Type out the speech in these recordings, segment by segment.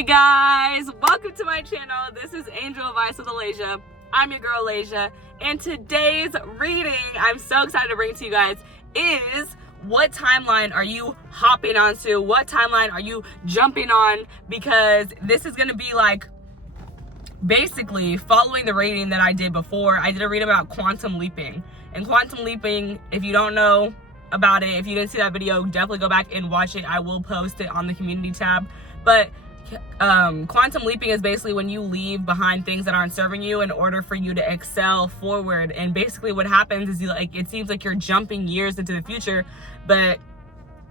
Hey guys, welcome to my channel. This is Angel Advice with Alaysia. I'm your girl Alaysia, and today's reading I'm so excited to bring to you guys is what timeline are you hopping onto? What timeline are you jumping on? Because this is gonna be like basically following the reading that I did before. I did a read about quantum leaping. And quantum leaping, if you don't know about it, if you didn't see that video, definitely go back and watch it. I will post it on the community tab. But quantum leaping is basically when you leave behind things that aren't serving you in order for you to excel forward. And basically what happens is it seems like you're jumping years into the future, but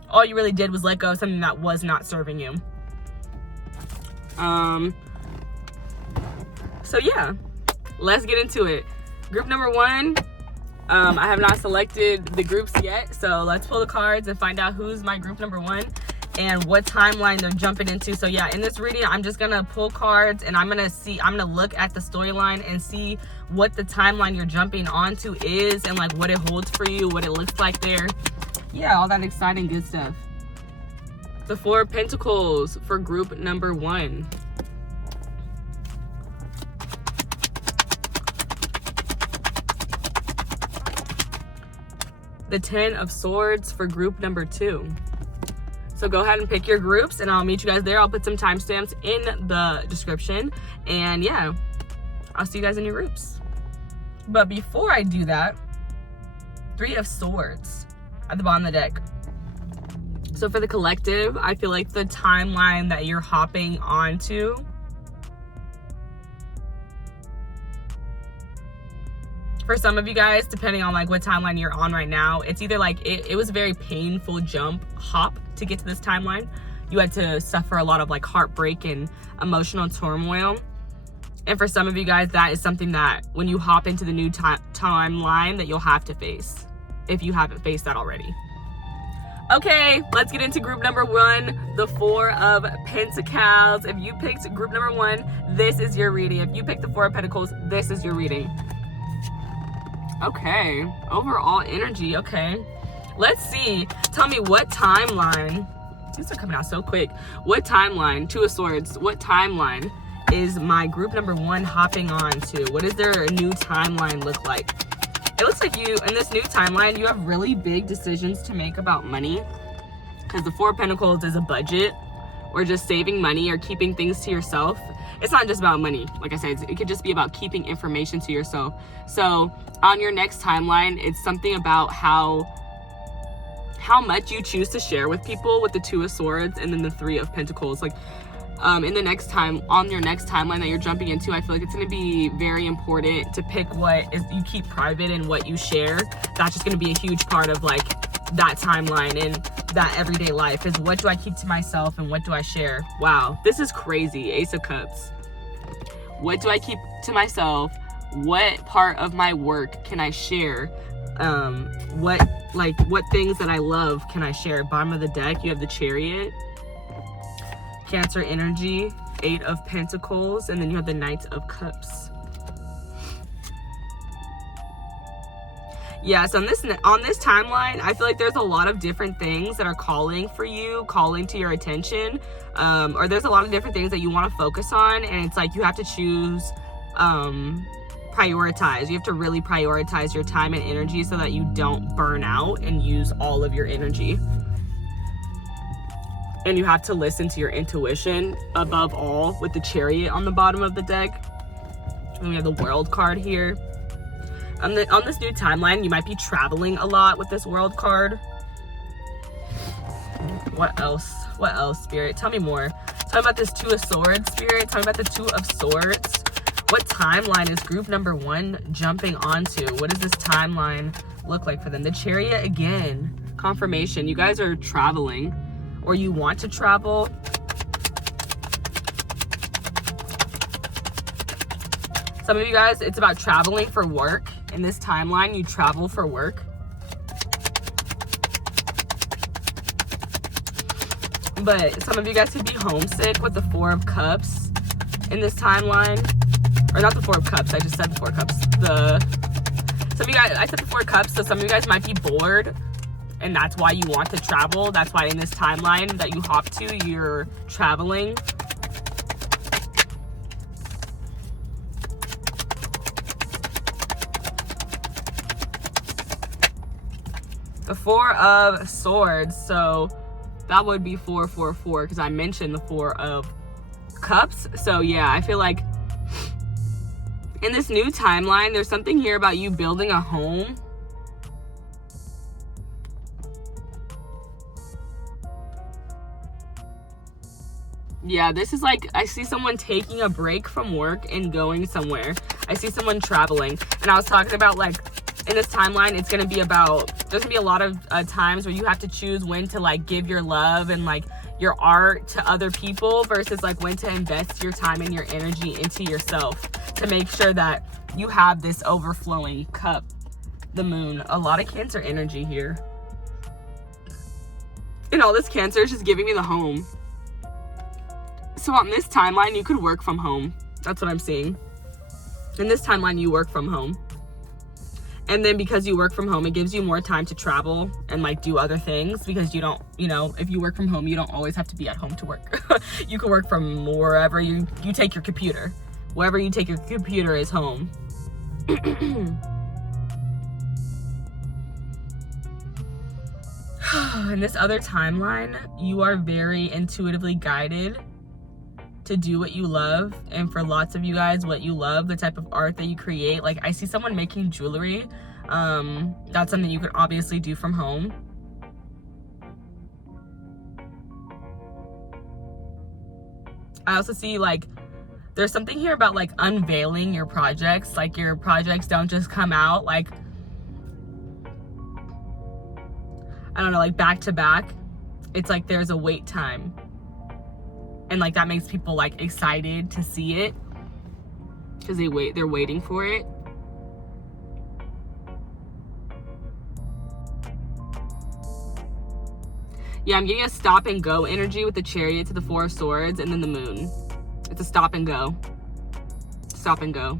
all you really did was let go of something that was not serving you. So yeah, let's get into it. Group number one, I have not selected the groups yet, so let's pull the cards and find out who's my group number one and what timeline they're jumping into. So yeah, in this reading, I'm just gonna pull cards and I'm gonna look at the storyline and see what the timeline you're jumping onto is and like what it holds for you, what it looks like there. Yeah, all that exciting good stuff. The Four of Pentacles for group number one. The Ten of Swords for group number two. So go ahead and pick your groups and I'll meet you guys there. I'll put some timestamps in the description. And yeah, I'll see you guys in your groups. But before I do that, Three of Swords at the bottom of the deck. So for the collective, I feel like the timeline that you're hopping onto for some of you guys, depending on like what timeline you're on right now, it's either like it was a very painful hop to get to this timeline. You had to suffer a lot of like heartbreak and emotional turmoil. And for some of you guys, that is something that when you hop into the new timeline that you'll have to face if you haven't faced that already. Okay, let's get into group number one, the Four of Pentacles. If you picked group number one, this is your reading. If you picked the Four of Pentacles, this is your reading. Okay, overall energy, okay. Let's see, tell me what timeline, these are coming out so quick. What timeline, Two of Swords, what timeline is my group number one hopping on to? What does their new timeline look like? It looks like you, in this new timeline, you have really big decisions to make about money, because the Four of Pentacles is a budget, or just saving money or keeping things to yourself. It's not just about money. Like I said, it could just be about keeping information to yourself. So on your next timeline, it's something about how much you choose to share with people with the Two of Swords and then the Three of Pentacles. Like on your next timeline that you're jumping into, I feel like it's going to be very important to pick what is you keep private and what you share. That's just going to be a huge part of like that timeline and that everyday life is what do I keep to myself and what do I share. What this is crazy. Ace of Cups. What do I keep to myself? What part of my work can I share? What things that I love can I share? Bottom of the deck, you have the Chariot, Cancer energy, Eight of Pentacles, and then you have the Knight of Cups. Yeah, so on this timeline, I feel like there's a lot of different things that are calling for you, calling to your attention, or there's a lot of different things that you want to focus on, and it's like you have to choose, prioritize. You have to really prioritize your time and energy so that you don't burn out and use all of your energy. And you have to listen to your intuition above all with the Chariot on the bottom of the deck. And we have the World card here. On this new timeline, you might be traveling a lot with this World card. What else? What else, Spirit? Tell me more. Tell me about this Two of Swords, Spirit. Tell me about the Two of Swords. What timeline is group number one jumping onto? What does this timeline look like for them? The Chariot again. Confirmation. You guys are traveling or you want to travel. Some of you guys, it's about traveling for work. In this timeline, you travel for work. But some of you guys could be homesick with the Four of Cups in this timeline. Or not the Four of Cups, I just said the Four of Cups. Some of you guys, I said the Four of Cups, so some of you guys might be bored and that's why you want to travel. That's why in this timeline that you hop to, you're traveling. The 4 of Swords. So that would be 444 because I mentioned the 4 of Cups. So yeah, I feel like in this new timeline, there's something here about you building a home. Yeah, this is like, I see someone taking a break from work and going somewhere. I see someone traveling. And I was talking about, like, in this timeline, it's going to be about, there's going to be a lot of times where you have to choose when to, like, give your love and, like, your art to other people versus, like, when to invest your time and your energy into yourself to make sure that you have this overflowing cup. The Moon. A lot of Cancer energy here. And all this Cancer is just giving me the home. So on this timeline, you could work from home. That's what I'm seeing. In this timeline, you work from home. And then because you work from home, it gives you more time to travel and, like, do other things because you don't, you know, if you work from home, you don't always have to be at home to work. You can work from wherever you take your computer. Wherever you take your computer is home. In this other timeline, you are very intuitively guided to do what you love. And for lots of you guys, what you love, the type of art that you create, like I see someone making jewelry. That's something you can obviously do from home. I also see, like, there's something here about, like, unveiling your projects. Like, your projects don't just come out, like, I don't know, like, back to back. It's like there's a wait time. And, like, that makes people, like, excited to see it because they're waiting for it. Yeah, I'm getting a stop and go energy with the Chariot to the 4 of Swords and then the Moon. It's a stop and go. Stop and go.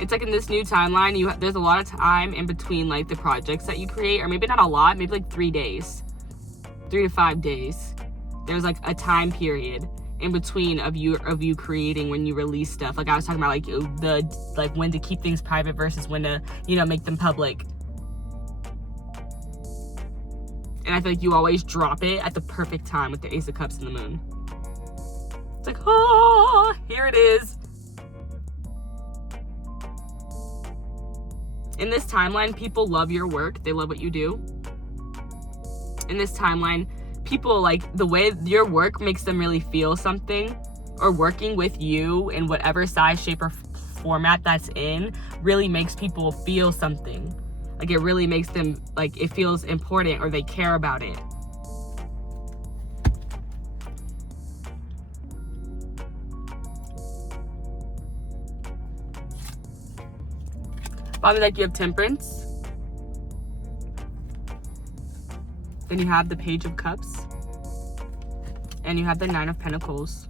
It's like in this new timeline, there's a lot of time in between, like, the projects that you create, or maybe not a lot, maybe like 3 days. 3 to 5 days. There's, like, a time period in between of you creating when you release stuff. Like I was talking about, like when to keep things private versus when to, you know, make them public. And I feel like you always drop it at the perfect time with the Ace of Cups and the Moon. It's like, oh, here it is. In this timeline, people love your work. They love what you do. In this timeline, people, like, the way your work makes them really feel something, or working with you in whatever size, shape, or format that's in really makes people feel something. Like, it really makes them, like, it feels important or they care about it. Bottom deck, you have Temperance. Then you have the Page of Cups. And you have the 9 of Pentacles.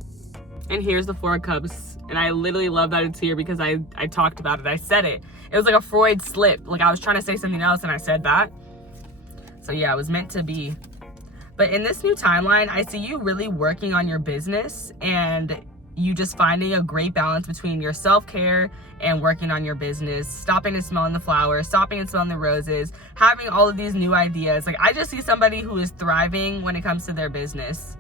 And here's the 4 of Cups. And I literally love that it's here because I talked about it. I said it. It was like a Freud slip. Like, I was trying to say something else and I said that. So yeah, it was meant to be. But in this new timeline, I see you really working on your business and you just finding a great balance between your self-care and working on your business, stopping and smelling the flowers, stopping and smelling the roses, having all of these new ideas. Like, I just see somebody who is thriving when it comes to their business.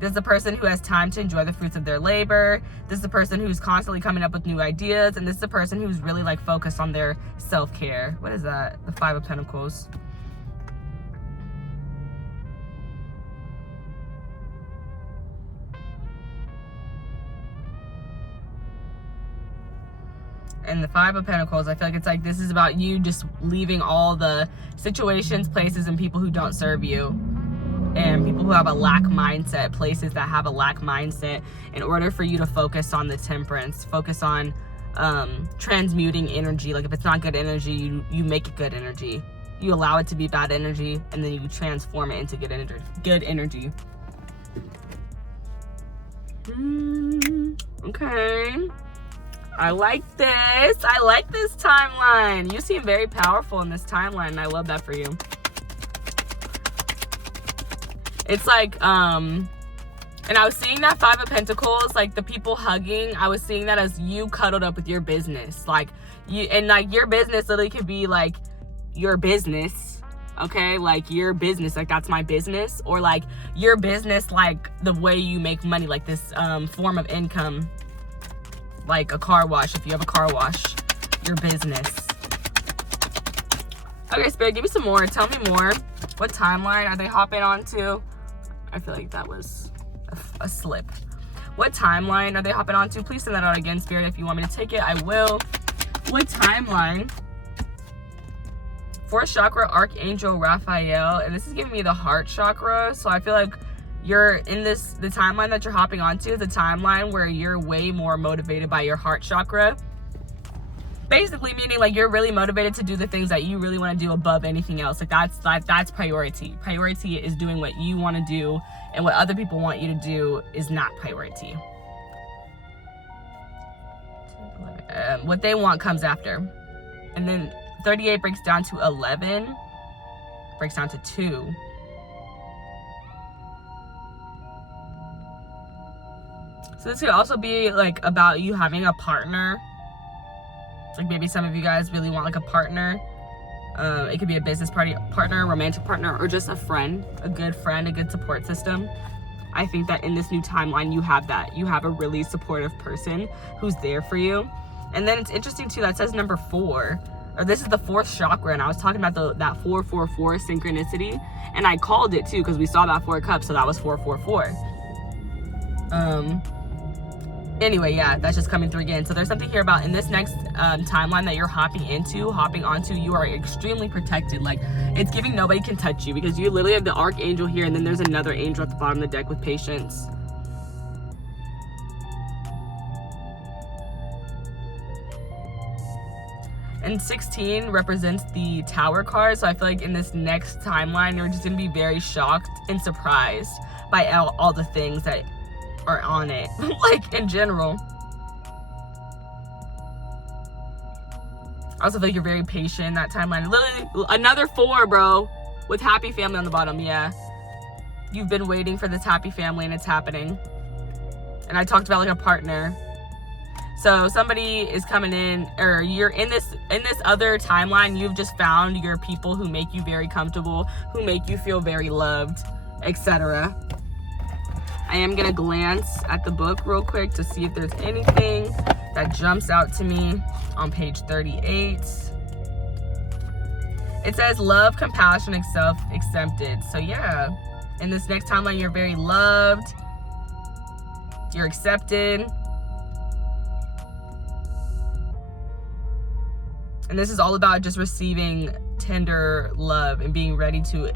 This is the person who has time to enjoy the fruits of their labor. This is the person who's constantly coming up with new ideas. And this is the person who's really, like, focused on their self-care. What is that? The 5 of Pentacles. And the 5 of Pentacles, I feel like it's like this is about you just leaving all the situations, places, and people who don't serve you. And people who have a lack mindset, places that have a lack mindset, in order for you to focus on the Temperance, focus on transmuting energy. Like, if it's not good energy, you make it good energy. You allow it to be bad energy, and then you transform it into good energy. Okay. I like this. I like this timeline. You seem very powerful in this timeline, and I love that for you. It's like, and I was seeing that 5 of Pentacles, like the people hugging, I was seeing that as you cuddled up with your business. Like, And like your business literally could be like your business, okay? Like your business, like that's my business, or like your business, like the way you make money, like this form of income, like a car wash. If you have a car wash, your business. Okay, Spirit, give me some more. Tell me more. What timeline are they hopping onto? I feel like that was a slip. What timeline are they hopping onto? Please send that out again, Spirit. If you want me to take it, I will. What timeline? Fourth chakra, Archangel Raphael. And this is giving me the heart chakra. So I feel like you're in the timeline that you're hopping onto is a timeline where you're way more motivated by your heart chakra. Basically meaning like you're really motivated to do the things that you really want to do above anything else. Like that's priority. Priority is doing what you want to do, and what other people want you to do is not priority. What they want comes after. And then 38 breaks down to 11, breaks down to 2. So this could also be like about you having a partner. Like maybe some of you guys really want like a partner. It could be a business partner, romantic partner, or just a friend, a good support system. I think that in this new timeline, you have that. You have a really supportive person who's there for you. And then it's interesting too, that says number 4, or this is the 4th chakra. And I was talking about that 444 synchronicity, and I called it too, because we saw that 4 cups. So that was 444. Anyway, yeah, that's just coming through again. So there's something here about in this next timeline that you're hopping onto, you are extremely protected. Like it's giving nobody can touch you, because you literally have the Archangel here, and then there's another angel at the bottom of the deck with Patience. And 16 represents the Tower card. So I feel like in this next timeline, you're just gonna be very shocked and surprised by all the things that are on it. Like in general. I also feel like you're very patient in that timeline. Literally another 4, bro, with happy family on the bottom. Yeah, you've been waiting for this happy family, and it's happening. And I talked about like a partner. So somebody is coming in, or you're in this other timeline. You've just found your people who make you very comfortable, who make you feel very loved, etc. I am gonna glance at the book real quick to see if there's anything that jumps out to me on page 38. It says love, compassion, and self-accepted. So yeah, in this next timeline, you're very loved, you're accepted. And this is all about just receiving tender love and being ready to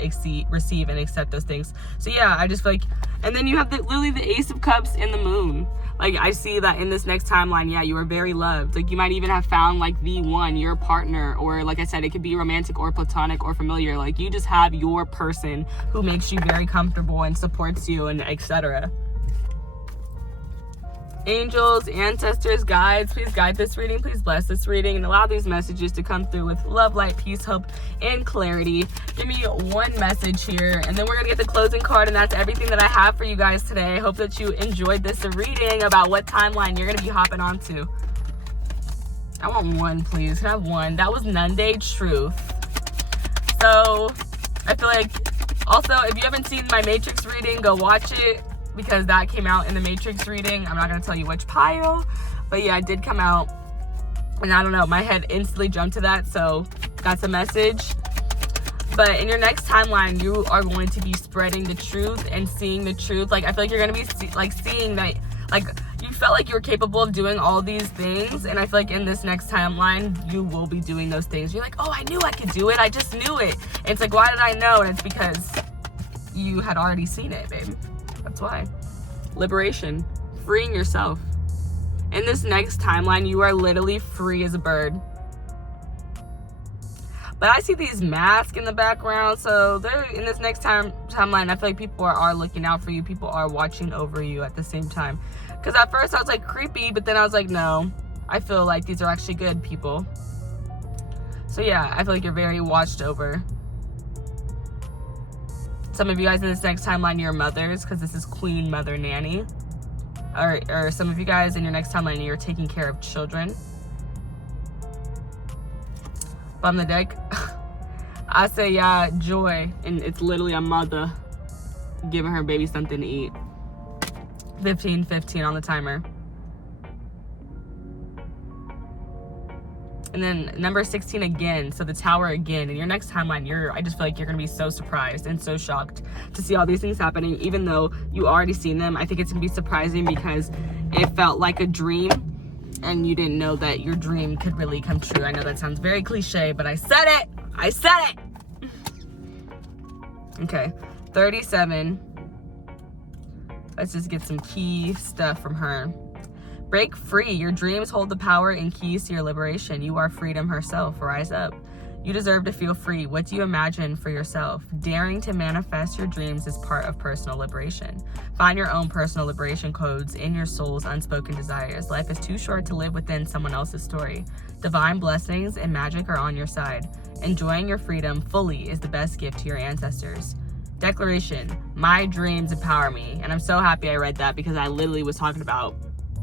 receive and accept those things. So yeah, I just feel like, and then you have literally the Ace of Cups and the Moon. Like I see that in this next timeline, yeah, you are very loved. Like you might even have found like the one, your partner, or like I said, it could be romantic or platonic or familiar. Like you just have your person who makes you very comfortable and supports you, and etc. Angels, ancestors, guides, please guide this reading. Please bless this reading and allow these messages to come through with love, light, peace, hope, and clarity. Give me one message here, and then we're gonna get the closing card, and that's everything that I have for you guys today. I hope that you enjoyed this reading about what timeline you're gonna be hopping onto. I want one, please. Can I have one? That was Nunday Truth. So I feel like, also, if you haven't seen my Matrix reading, go watch it, because that came out in the Matrix reading. I'm not going to tell you which pile, but yeah, it did come out. And I don't know, my head instantly jumped to that, so that's a message. But in your next timeline, you are going to be spreading the truth and seeing the truth. Like, I feel like you're going to be seeing that, like, you felt like you were capable of doing all these things. And I feel like in this next timeline, you will be doing those things. You're like, oh, I knew I could do it. I just knew it. And it's like, why did I know? And it's because you had already seen it, babe. That's why. Liberation. Freeing yourself. In this next timeline, you are literally free as a bird. But I see these masks in the background, so they're in this next timeline. I feel like people are looking out for you. People are watching over you at the same time. Because at first I was like creepy, but then I was like, no, I feel like these are actually good people. So yeah, I feel like you're very watched over. Some of you guys in this next timeline, you're mothers, because this is Queen Mother Nanny. Or some of you guys in your next timeline, you're taking care of children. Bottom of the deck. I say, yeah, joy. And it's literally a mother giving her baby something to eat. 15 on the timer. And then number 16 again, so the Tower again. In your next timeline, I just feel like you're gonna be so surprised and so shocked to see all these things happening, even though you already seen them. I think it's gonna be surprising because it felt like a dream and you didn't know that your dream could really come true. I know that sounds very cliche, but I said it. I said it. Okay, 37. Let's just get some key stuff from her. Break free. Your dreams hold the power and keys to your liberation. You are freedom herself. Rise up. You deserve to feel free. What do you imagine for yourself? Daring to manifest your dreams is part of personal liberation. Find your own personal liberation codes in your soul's unspoken desires. Life is too short to live within someone else's story. Divine blessings and magic are on your side. Enjoying your freedom fully is the best gift to your ancestors. Declaration. My dreams empower me. And I'm so happy I read that because I literally was talking about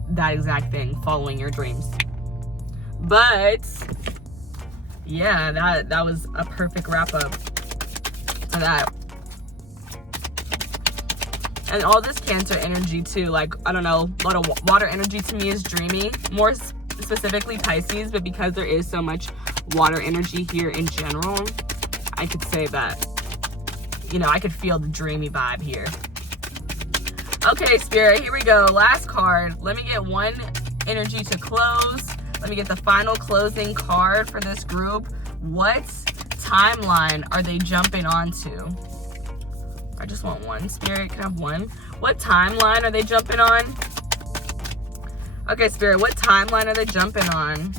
that exact thing, following your dreams. But yeah, that was a perfect wrap up to that. And all this Cancer energy too, like, I don't know, a lot of water energy to me is dreamy, more specifically Pisces, but because there is so much water energy here in general, I could say that, you know, I could feel the dreamy vibe here. Okay, Spirit, here we go. Last card. Let me get one energy to close. Let me get the final closing card for this group. What timeline are they jumping onto? I just want one. Spirit, can I have one? What timeline are they jumping on? Okay, Spirit, what timeline are they jumping on?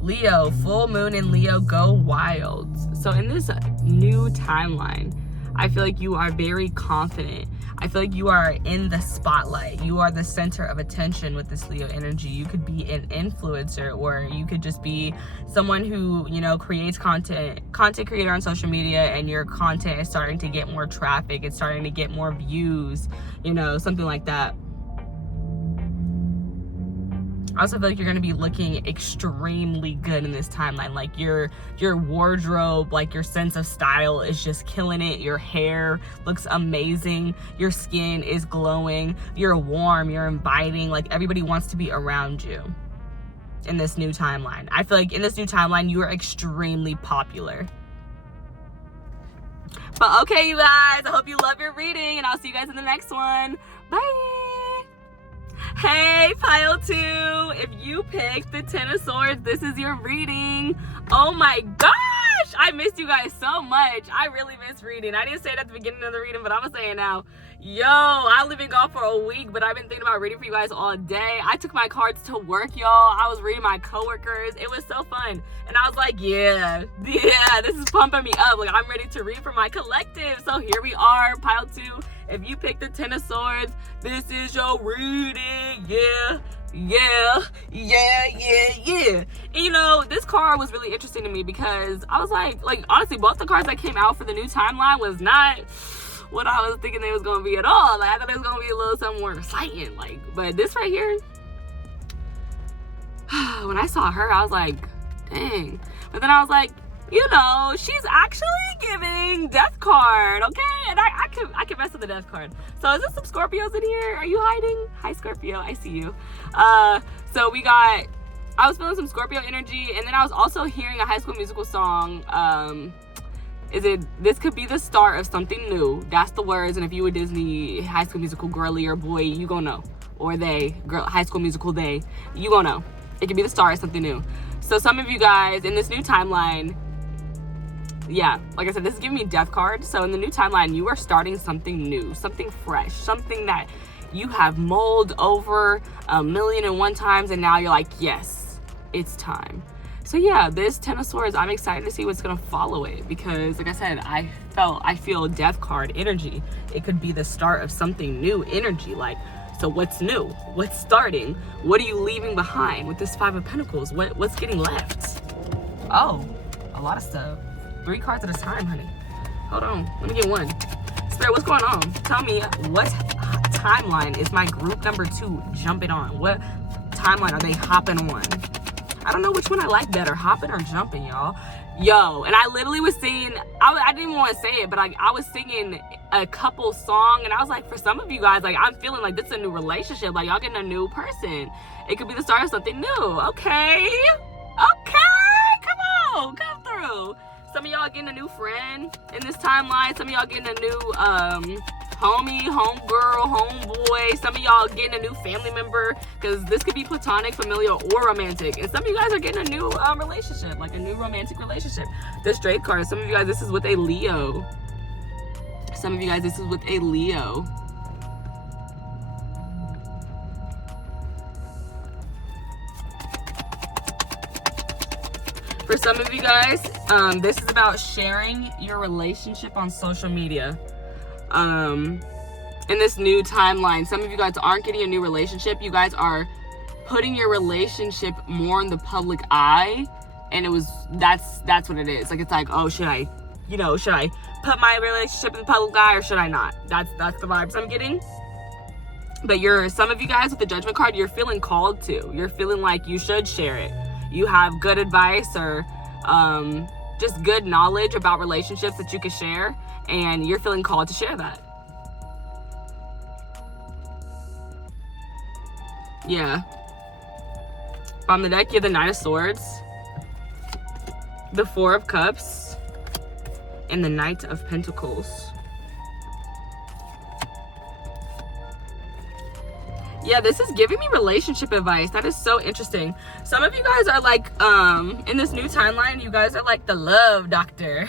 Leo, full moon in Leo, go wild. So in this new timeline, I feel like you are very confident. I feel like you are in the spotlight. You are the center of attention with this Leo energy. You could be an influencer, or you could just be someone who, you know, creates content creator on social media, and your content is starting to get more traffic. It's starting to get more views, you know, something like that. I also feel like you're going to be looking extremely good in this timeline. Like your wardrobe, like your sense of style is just killing it. Your hair looks amazing. Your skin is glowing. You're warm. You're inviting. Like everybody wants to be around you in this new timeline. I feel like in this new timeline, you are extremely popular. But okay, you guys, I hope you love your reading, and I'll see you guys in the next one. Bye. Hey, pile 2, if you picked the 10 of Swords, this is your reading. Oh my gosh, I missed you guys so much. I really miss reading. I didn't say it at the beginning of the reading, but I'm gonna say it now. Yo, I've been gone for a week, but I've been thinking about reading for you guys all day. I took my cards to work, y'all. I was reading my coworkers. It was so fun. And I was like, yeah, this is pumping me up. Like, I'm ready to read for my collective. So here we are, pile 2. If you picked the 10 of Swords, this is your reading. Yeah. And you know, this card was really interesting to me because I was like honestly, both the cards that came out for the new timeline was not what I was thinking they was gonna be at all. Like, I thought it was gonna be a little something more exciting. Like, but this right here, when I saw her, I was like, dang. But then I was like, you know, she's actually giving death card, okay? And I can mess with the death card. So is there some Scorpios in here? Are you hiding? Hi, Scorpio, I see you. So I was feeling some Scorpio energy, and then I was also hearing a High School Musical song. This could be the start of something new. That's the words, and if you a Disney High School Musical girly or boy, you gonna know. Or High School Musical they, you gonna know. It could be the start of something new. So some of you guys in this new timeline, yeah, like I said, this is giving me death card. So in the new timeline, you are starting something new, something fresh, something that you have mulled over 1,000,001 times, and now you're like, yes, it's time. So yeah, this 10 of Swords, I'm excited to see what's gonna follow it, because like I said, I feel death card energy. It could be the start of something new energy. Like, so what's new? What's starting? What are you leaving behind with this 5 of Pentacles? What's getting left? Oh, a lot of stuff. 3 cards at a time, honey. Hold on, let me get one. Spirit, what's going on? Tell me, what timeline is my group number 2 jumping on? What timeline are they hopping on? I don't know which one I like better, hopping or jumping, y'all. Yo, and I literally was singing, I didn't even want to say it, but I was singing a couple song, and I was like, for some of you guys, like, I'm feeling like this is a new relationship, like, y'all getting a new person. It could be the start of something new. Okay, come on, come through. Some of y'all getting a new friend in this timeline. Some of y'all getting a new homie, homegirl, homeboy. Some of y'all getting a new family member, because this could be platonic, familial, or romantic. And some of you guys are getting a new relationship, like a new romantic relationship. The straight card. Some of you guys, this is with a Leo. Some of you guys, this is with a Leo. For some of you guys, this is about sharing your relationship on social media. In this new timeline, some of you guys aren't getting a new relationship. You guys are putting your relationship more in the public eye, and that's what it is. Like, it's like, oh, should I put my relationship in the public eye or should I not? That's the vibes I'm getting. But some of you guys with the Judgment card, you're feeling called to. You're feeling like you should share it. You have good advice or just good knowledge about relationships that you can share, and you're feeling called to share that. Yeah. On the deck, you have the Knight of Swords, the Four of Cups, and the Knight of Pentacles. Yeah, this is giving me relationship advice. That is so interesting. Some of you guys are like, in this new timeline, you guys are like the love doctor.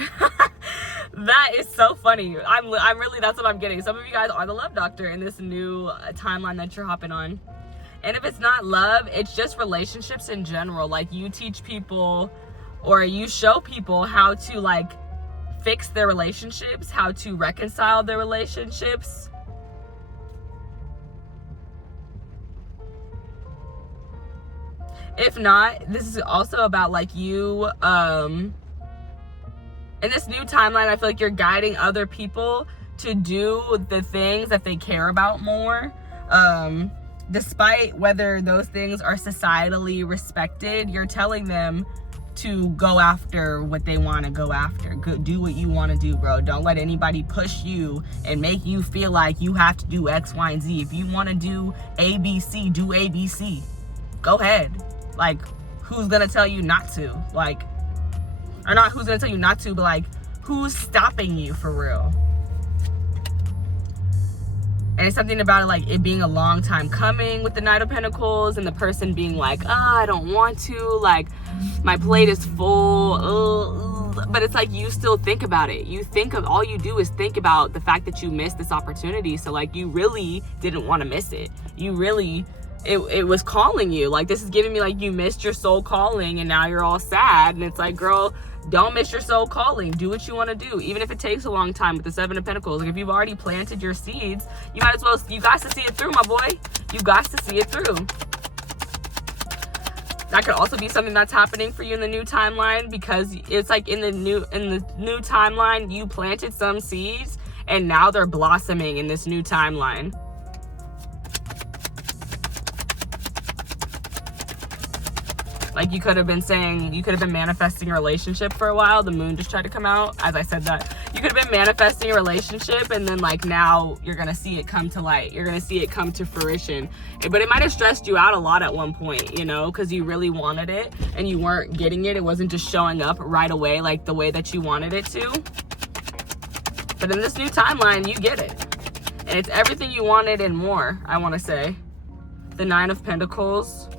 That is so funny. I'm really, that's what I'm getting. Some of you guys are the love doctor in this new timeline that you're hopping on. And if it's not love, it's just relationships in general. Like, you teach people or you show people how to like fix their relationships, how to reconcile their relationships. If not, this is also about like you, in this new timeline, I feel like you're guiding other people to do the things that they care about more. Despite whether those things are societally respected, you're telling them to go after what they want to go after. Do what you want to do, bro. Don't let anybody push you and make you feel like you have to do X, Y, and Z. If you want to do ABC, do ABC. Go ahead. Like, who's gonna tell you not to? Like, or not who's gonna tell you not to, but like, who's stopping you for real? And it's something about it, like, it being a long time coming with the Knight of Pentacles, and the person being like, I don't want to, like, my plate is full, but it's like, you still think about it. You think of, all you do is think about the fact that you missed this opportunity. So like, you really didn't want to miss it. You really, it was calling you. Like, this is giving me like, you missed your soul calling and now you're all sad. And it's like, girl, don't miss your soul calling. Do what you want to do, even if it takes a long time with the Seven of Pentacles. Like, if you've already planted your seeds, you might as well, you got to see it through, my boy. You got to see it through. That could also be something that's happening for you in the new timeline, because it's like in the new timeline, you planted some seeds and now they're blossoming in this new timeline. Like, you could have been saying, you could have been manifesting a relationship for a while. The moon just tried to come out as I said that. You could have been manifesting a relationship, and then like, now you're going to see it come to light. You're going to see it come to fruition. But it might have stressed you out a lot at one point, you know, because you really wanted it and you weren't getting it. It wasn't just showing up right away, like the way that you wanted it to. But in this new timeline, you get it. And it's everything you wanted and more, I want to say. The Nine of Pentacles.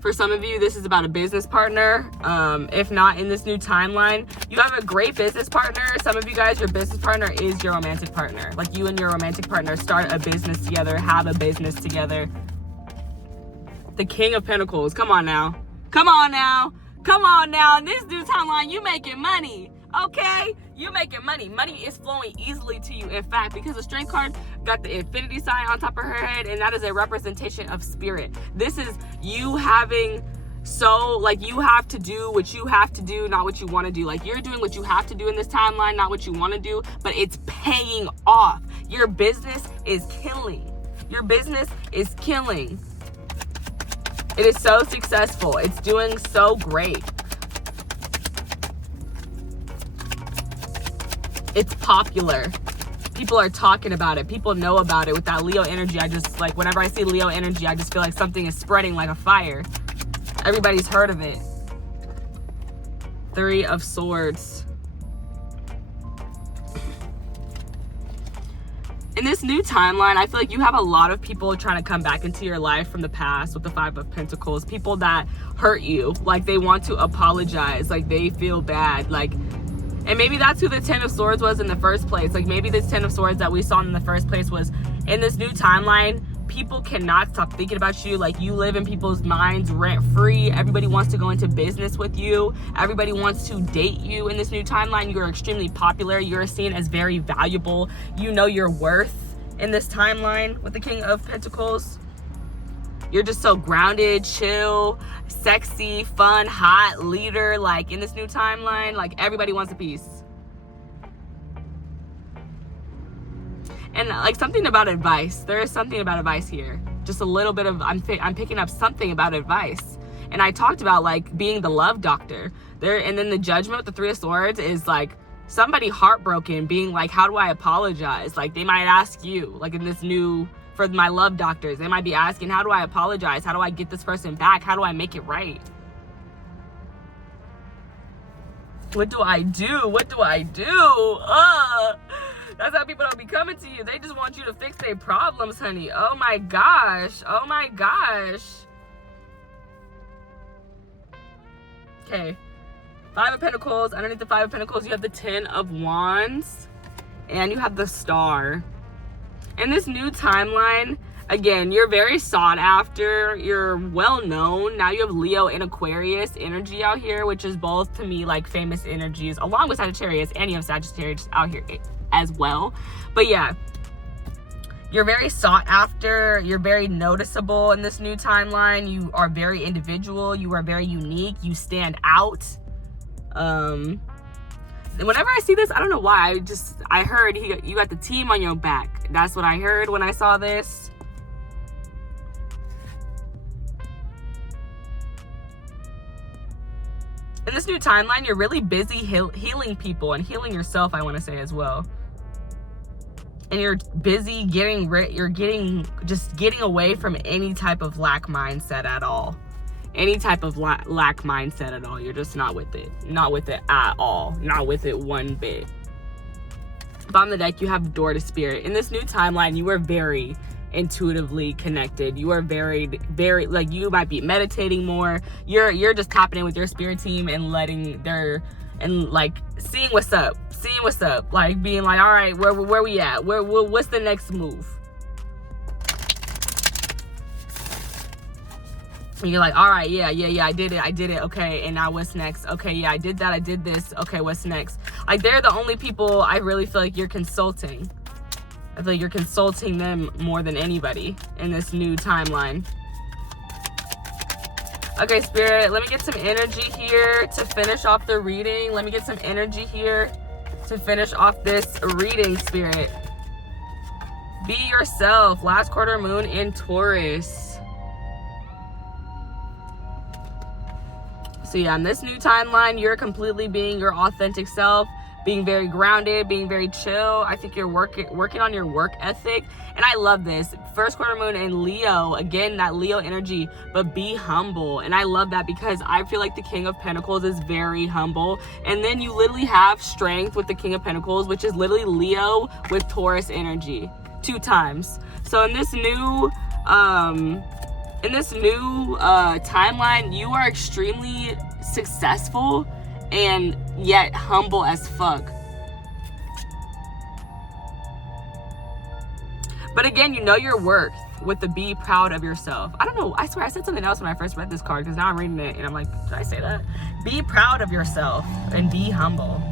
For some of you, this is about a business partner. If not in this new timeline, you have a great business partner. Some of you guys, your business partner is your romantic partner. Like, you and your romantic partner start a business together, have a business together. The King of Pentacles. Come on now. Come on now. Come on now. In this new timeline, you making money. Okay? You making money. Money is flowing easily to you. In fact, because the Strength card got the infinity sign on top of her head, and that is a representation of spirit. This is you having, so like, you have to do what you have to do, not what you want to do. Like, you're doing what you have to do in this timeline, not what you want to do, but it's paying off. Your business is killing. Your business is killing. It is so successful. It's doing so great. It's popular. People are talking about it. People know about it. With that Leo energy, I just, like, whenever I see Leo energy, I just feel like something is spreading like a fire. Everybody's heard of it. Three of Swords. In this new timeline, I feel like you have a lot of people trying to come back into your life from the past with the Five of Pentacles. People that hurt you. Like, they want to apologize. Like, they feel bad. Like, and maybe that's who the Ten of Swords was in the first place. Like, maybe this Ten of Swords that we saw in the first place was in this new timeline. People cannot stop thinking about you. Like, you live in people's minds rent-free. Everybody wants to go into business with you. Everybody wants to date you in this new timeline. You're extremely popular. You're seen as very valuable. You know your worth in this timeline with the King of Pentacles. You're just so grounded, chill, sexy, fun, hot, leader. Like, in this new timeline, like, everybody wants a piece. And, like, something about advice. There is something about advice here. Just a little bit of, I'm picking up something about advice. And I talked about, like, being the love doctor. And then the Judgment with the Three of Swords is, like, somebody heartbroken being like, how do I apologize? Like, they might ask you, like, in this new, for my love doctors, they might be asking, how do I apologize? How do I get this person back? How do I make it right? What do I do? What do I do? That's how people don't be coming to you. They just want you to fix their problems, honey. Oh my gosh. Oh my gosh. Okay. Five of Pentacles. Underneath the Five of Pentacles, you have the Ten of Wands. And you have the Star. In this new timeline, again, you're very sought after. You're well known. Now you have Leo and Aquarius energy out here, which is both, to me, like, famous energies, along with Sagittarius. And you have Sagittarius out here as well. But yeah, you're very sought after. You're very noticeable in this new timeline. You are very individual. You are very unique. You stand out. And whenever I see this, I don't know why, I heard you got the team on your back. That's what I heard when I saw this. In this new timeline, you're really busy healing people and healing yourself, I want to say, as well. And you're busy getting getting away from any type of lack mindset at all. Any type of lack mindset at all. You're just not with it. Not with it at all. Not with it one bit. Bottom of the deck, you have Door to Spirit. In this new timeline, you are very intuitively connected. You are very, very, like, you might be meditating more. You're just tapping in with your spirit team and like seeing what's up. Like, being like, all right, where we at? What's the next move? And you're like, all right, yeah, I did it. Okay, and now what's next? Okay, yeah, I did that, I did this. Okay, what's next? Like, they're the only people I really feel like you're consulting. I feel like you're consulting them more than anybody in this new timeline. Okay, Spirit, let me get some energy here to finish off the reading. Let me get some energy here to finish off this reading, Spirit. Be yourself. Last quarter moon in Taurus. So yeah, in this new timeline, you're completely being your authentic self, being very grounded, being very chill. I think you're working on your work ethic. And I love this. First quarter moon in Leo, again, that Leo energy, but be humble. And I love that because I feel like the King of Pentacles is very humble. And then you literally have Strength with the King of Pentacles, which is literally Leo with Taurus energy 2 times. So in this new timeline, you are extremely successful and yet humble as fuck. But again, you know your worth with the be proud of yourself. I don't know, I swear I said something else when I first read this card, because now I'm reading it and I'm like, did I say that? Be proud of yourself and be humble.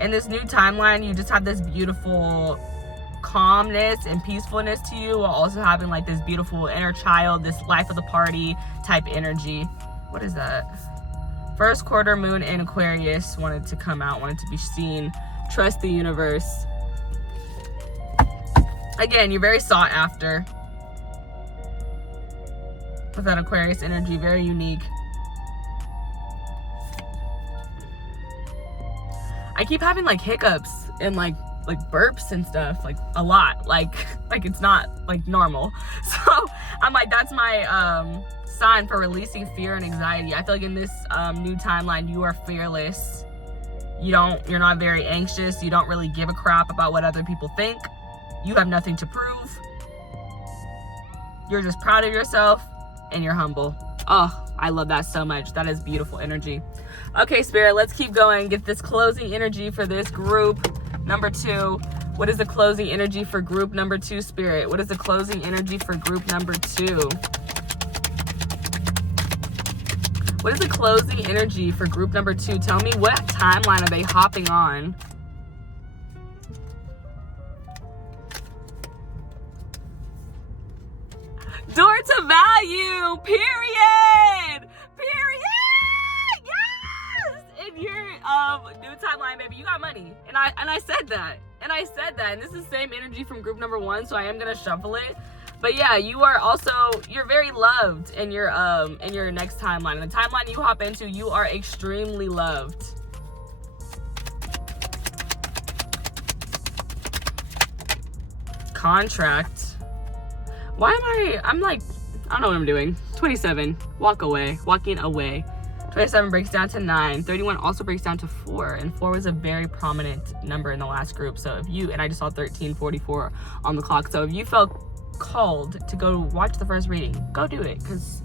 In this new timeline, you just have this beautiful calmness and peacefulness to you, while also having like this beautiful inner child, this life of the party type energy. What is that? First quarter moon in Aquarius wanted to come out, wanted to be seen. Trust the universe. Again, you're very sought after with that Aquarius energy, very unique. I keep having like hiccups and like burps and stuff, like a lot, like it's not like normal. So I'm like, that's my sign for releasing fear and anxiety. I feel like in this new timeline, you are fearless. You're not very anxious. You don't really give a crap about what other people think. You have nothing to prove. You're just proud of yourself and you're humble. Oh, I love that so much. That is beautiful energy. Okay, Spirit, let's keep going. Get this closing energy for this group number 2. What is the closing energy for group number 2, Spirit? What is the closing energy for group number 2? What is the closing energy for group number 2? Tell me, what timeline are they hopping on? Door to value, period. Yes. In your new timeline, baby, you got money, and I said that, and this is the same energy from group number 1, so I am gonna shuffle it. But yeah, you're very loved in your next timeline. In the timeline you hop into, you are extremely loved. Contract. Why am I'm like, I don't know what I'm doing. 27, walking away. 27 breaks down to 9. 31 also breaks down to 4, and 4 was a very prominent number in the last group. So and I just saw 1344 on the clock. So if you felt called to go watch the first reading, go do it, because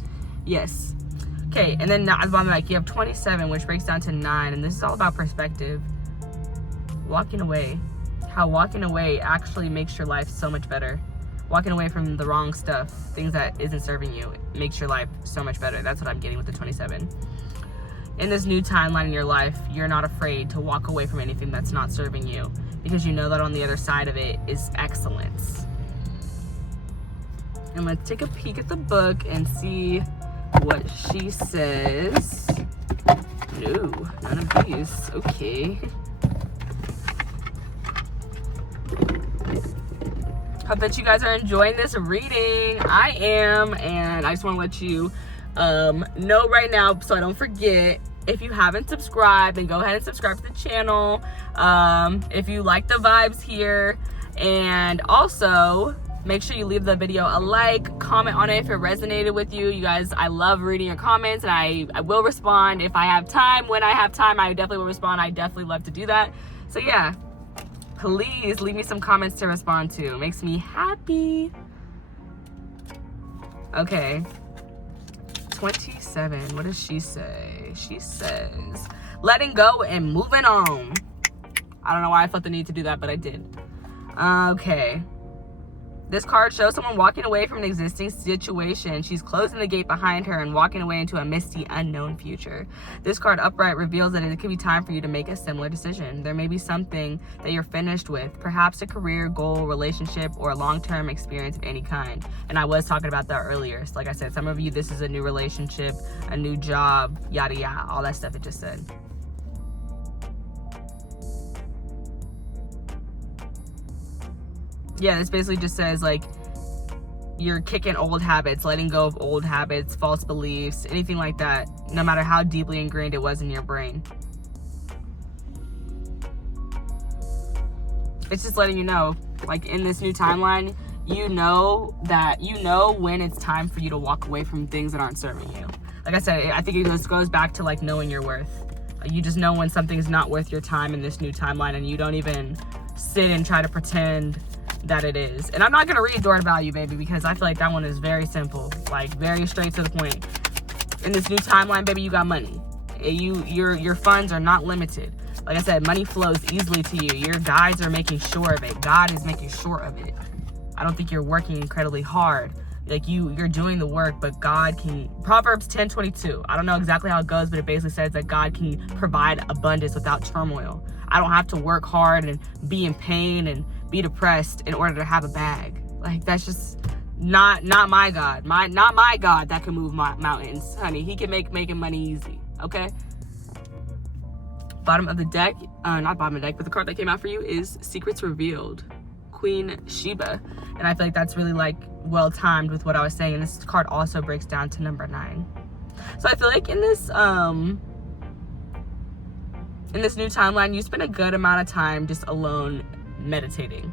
yes. Okay, and then at the bottom, like, you have 27, which breaks down to 9, and this is all about perspective. Walking away. How walking away actually makes your life so much better. Walking away from the wrong stuff, things that isn't serving you, makes your life so much better. That's what I'm getting with the 27. In this new timeline in your life, you're not afraid to walk away from anything that's not serving you, because you know that on the other side of it is excellence. And let's take a peek at the book and see what she says. No, none of these. Okay. Hope that you guys are enjoying this reading. I am, and I just want to let you know right now, so I don't forget, if you haven't subscribed, then go ahead and subscribe to the channel. If you like the vibes here, and also make sure you leave the video a like, comment on it if it resonated with you. You guys, I love reading your comments, and I will respond if I have time. When I have time, I definitely will respond. I definitely love to do that. So yeah, please leave me some comments to respond to. It makes me happy. Okay. 27. What does she say? She says, letting go and moving on. I don't know why I felt the need to do that, but I did. Okay. This card shows someone walking away from an existing situation. She's closing the gate behind her and walking away into a misty, unknown future. This card upright reveals that it could be time for you to make a similar decision. There may be something that you're finished with, perhaps a career, goal, relationship, or a long-term experience of any kind. And I was talking about that earlier. So like I said, some of you, this is a new relationship, a new job, yada yada, all that stuff it just said. Yeah, this basically just says, like, you're kicking old habits, letting go of old habits, false beliefs, anything like that, no matter how deeply ingrained it was in your brain. It's just letting you know, like, in this new timeline, you know when it's time for you to walk away from things that aren't serving you. Like I said, I think it just goes back to, like, knowing your worth. You just know when something's not worth your time in this new timeline, and you don't even sit and try to pretend that it is. And I'm not gonna read Door to Value, baby, because I feel like that one is very simple, like very straight to the point. In this new timeline, baby, you got money. Your funds are not limited. Like I said, money flows easily to you. Your guides are making sure of it. God is making sure of it. I don't think you're working incredibly hard. Like you're doing the work, but God can. Proverbs 10:22. I don't know exactly how it goes, but it basically says that God can provide abundance without turmoil. I don't have to work hard and be in pain and be depressed in order to have a bag. Like, that's just not my God. Not my God that can move mountains, honey. He can make making money easy, okay? Bottom of the deck, not bottom of the deck, but the card that came out for you is Secrets Revealed. Queen Sheba. And I feel like that's really like well timed with what I was saying. And this card also breaks down to number 9. So I feel like in this new timeline, you spend a good amount of time just alone meditating,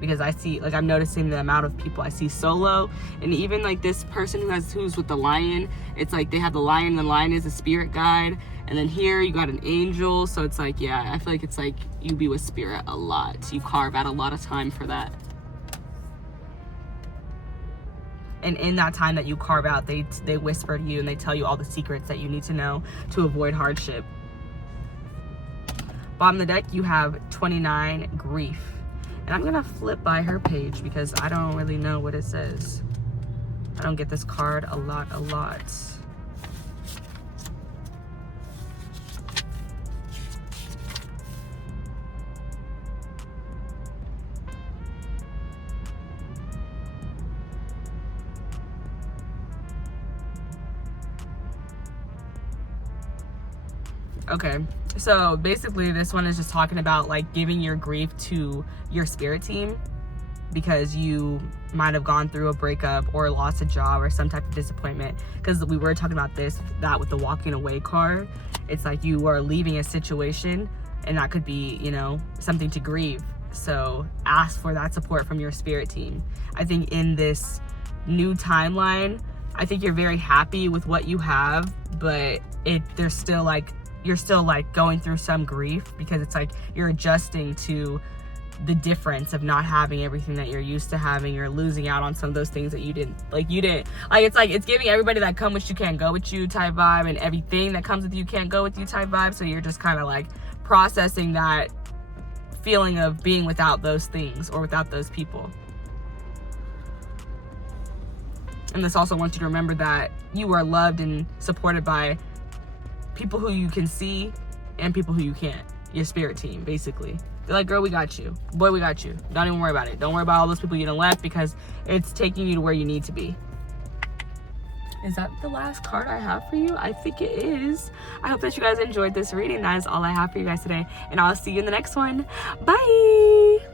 because I see, like, I'm noticing the amount of people I see solo. And even like this person who's with the lion, it's like they have the lion, and the lion is a spirit guide, and then here you got an angel. So it's like, yeah, I feel like it's like you be with spirit a lot. You carve out a lot of time for that. And in that time that you carve out, they whisper to you and they tell you all the secrets that you need to know to avoid hardship. Bottom of the deck, you have 29, Grief. And I'm gonna flip by her page because I don't really know what it says. I don't get this card a lot. Okay, so basically this one is just talking about like giving your grief to your spirit team, because you might have gone through a breakup or lost a job or some type of disappointment. Because we were talking about that with the walking away card. It's like you are leaving a situation, and that could be, you know, something to grieve. So ask for that support from your spirit team. I think in this new timeline, I think you're very happy with what you have, but you're still like going through some grief, because it's like you're adjusting to the difference of not having everything that you're used to having. You're losing out on some of those things that you didn't like. It's giving everybody that come with you can't go with you type vibe, and everything that comes with you can't go with you type vibe. So you're just kind of like processing that feeling of being without those things or without those people. And this also wants you to remember that you are loved and supported by people who you can see and people who you can't. Your spirit team, basically. They're like, girl, we got you. Boy, we got you. Don't even worry about it. Don't worry about all those people you done left, because it's taking you to where you need to be. Is that the last card I have for you? I think it is. I hope that you guys enjoyed this reading. That is all I have for you guys today, and I'll see you in the next one. Bye!